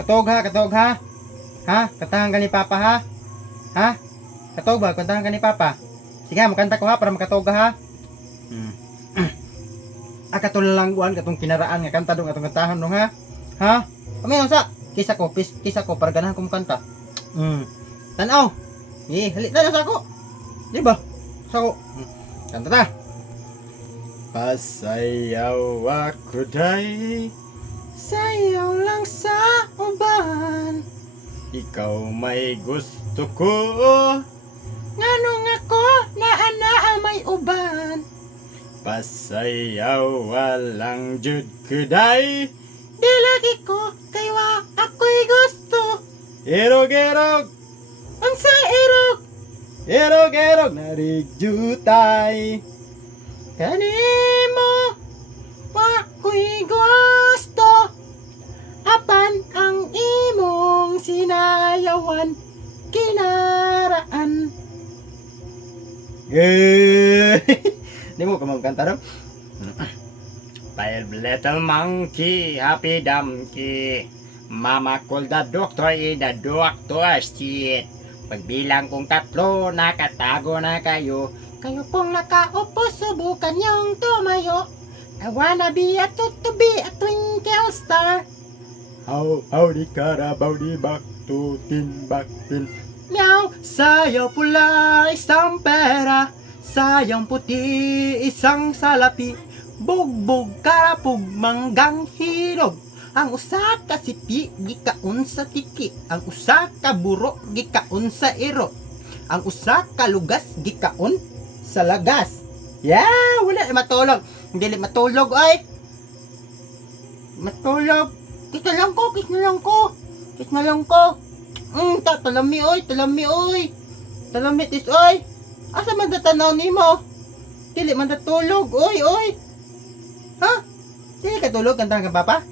Katog ha. Ha? Kantahan ka ni Papa ha? Ha? Katog ba? Kantahan ka ni Papa. Sige, makanta ko ha para makatog ka ha. Katong lang buwan katong kinaraan nga kanta dong atong kantahan dong ha. Ha? Kami sa kisa ko para ganahan ko makanta. Tanaw. Hali na sa ako. Di ba? Sa ako. Kanta ta. Pasayaw ako day, sayaw lang sa uban. Ikaw may gusto ko, nganong ako na ana may uban. Pasayaw walang jud kuday, di lagi ko kaywa ako'y gusto. Erog, ang sa erog, narigjutay. Kanimo ako'y gusto, apan ang imong sinayawan kinaraan. Di mo ka magkanta daw? 5 little monkey, happy dumpy. Mama called the doctor in the doctor's seat. Pagbilang kong 3, nakatago na kayo. Kayo pong nakaupo, subukan yung tumayo. I wanna be a tutubi, a twinkle star. Howdy Carabao, di back to tin. Meow, sayaw pula, isang pera. Sayang puti, isang salapi. Bugbog, karapog, manggang hilog. Ang usa ka sipi, gikaon sa tiki. Ang usa ka buro, gikaon sa iro. Ang usa ka lugas, gikaon sa lagas. Yeah, wala matulog. Hindi matulog ay. Matulog. Kis na lang ko. Talami oy. Talami tis oy. Asa man datanaw nimo? Dili man datulog oy. Ha? Dili ka tulog kantahan ka papa?